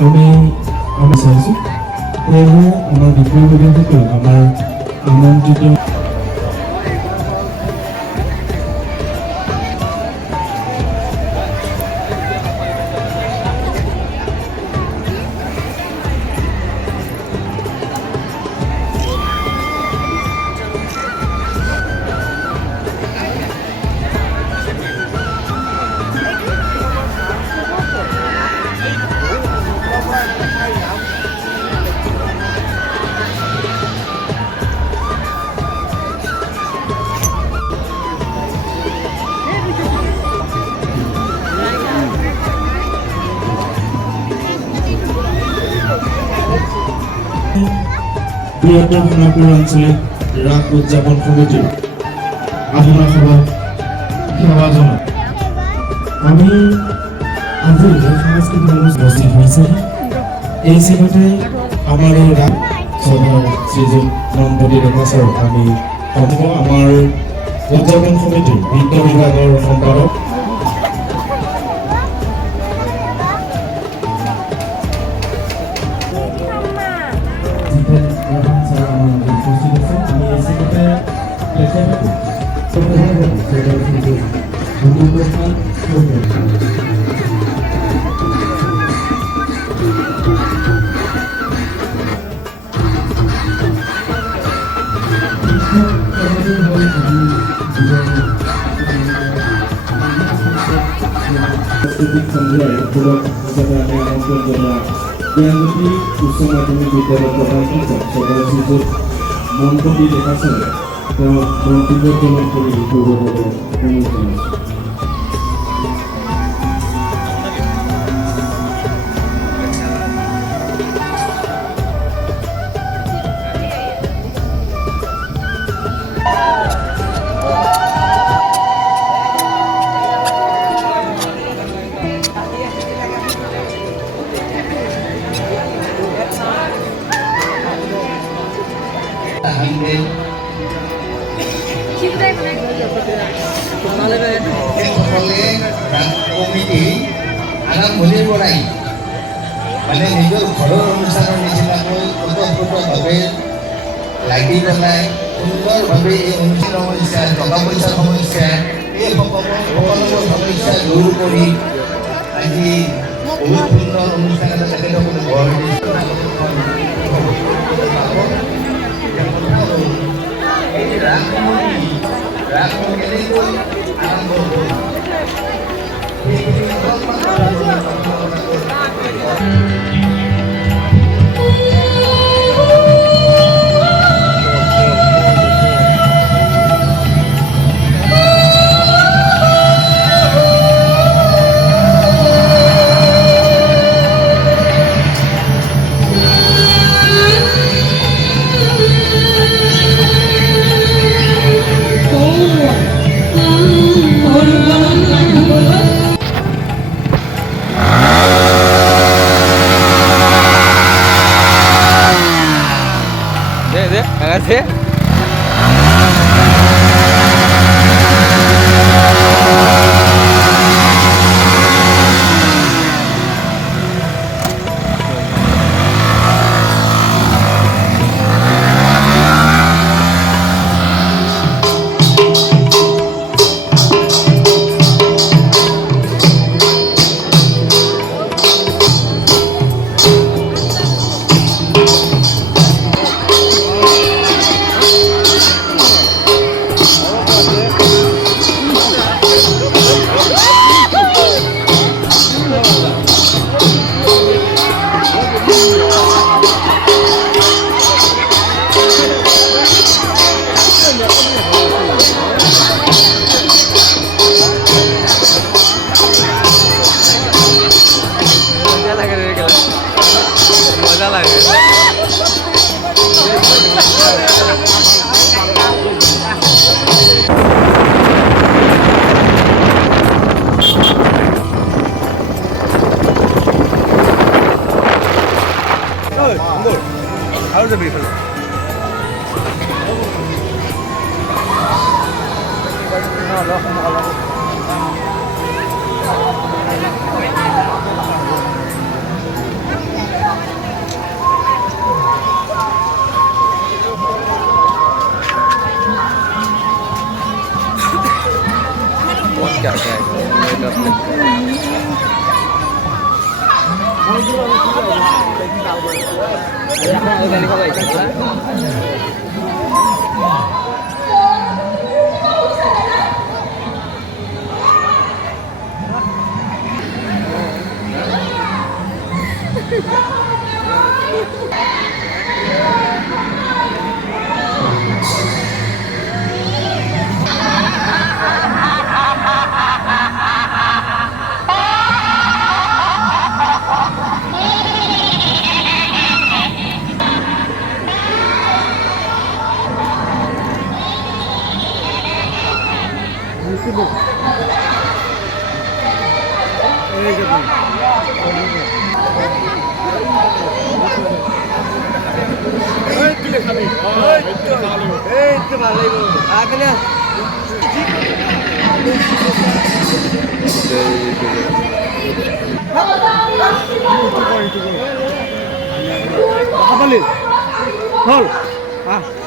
আমি চাইছোঁ সেয়েহে আমাৰ বিষয়ববীয়াসকলক আমাৰ আমন্ত্ৰিত বৃহত্তৰ সোণাপুৰ আঞ্চলিক ৰাস উদযাপন সমিতিৰ আপোনাৰ সভাত সেৱা জনাই আমি আজি সাংস্কৃতিক অনুষ্ঠান হৈছে এই হিচাপতে আমাৰ এই ৰাস সভাৰ শ্ৰীযুত মনপতি ডেকা ছাৰক আমি আমাৰ উদযাপন সমিতিৰ বিত্ত বিভাগৰ সম্পাদক উচ্চ মাধ্যমিক বিদ্যালয় প্ৰধান শিক্ষক সভাৰ শ্ৰীযুত মনপতি ডেকা ছাৰে তেওঁ মন্তব্য প্ৰদান কৰি অনুৰোধ জনাইছোঁ। কমিটি আৰম্ভণিৰ পৰাই মানে নিজৰ ঘৰৰ অনুষ্ঠানৰ নিচিনাকৈ ওতঃপ্ৰোতভাৱে লাগি পেলাই সুন্দৰভাৱে এই অনুষ্ঠান সমস্যা টকা পইচাৰ সমস্যা এই সকলোবোৰ সমস্যা দূৰ কৰি আজি বহুত সুন্দৰ অনুষ্ঠান এটা তেখেতসকলে গঢ় দিছে। এই ৰাস কেনেকৈ আৰম্ভ হ'ল যাবি এইফালে क्या क्या है 10 मिनट হল